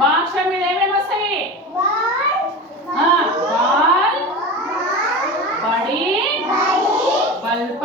భాష మీద ఏమేమి వస్తాయి? పడి బల్ప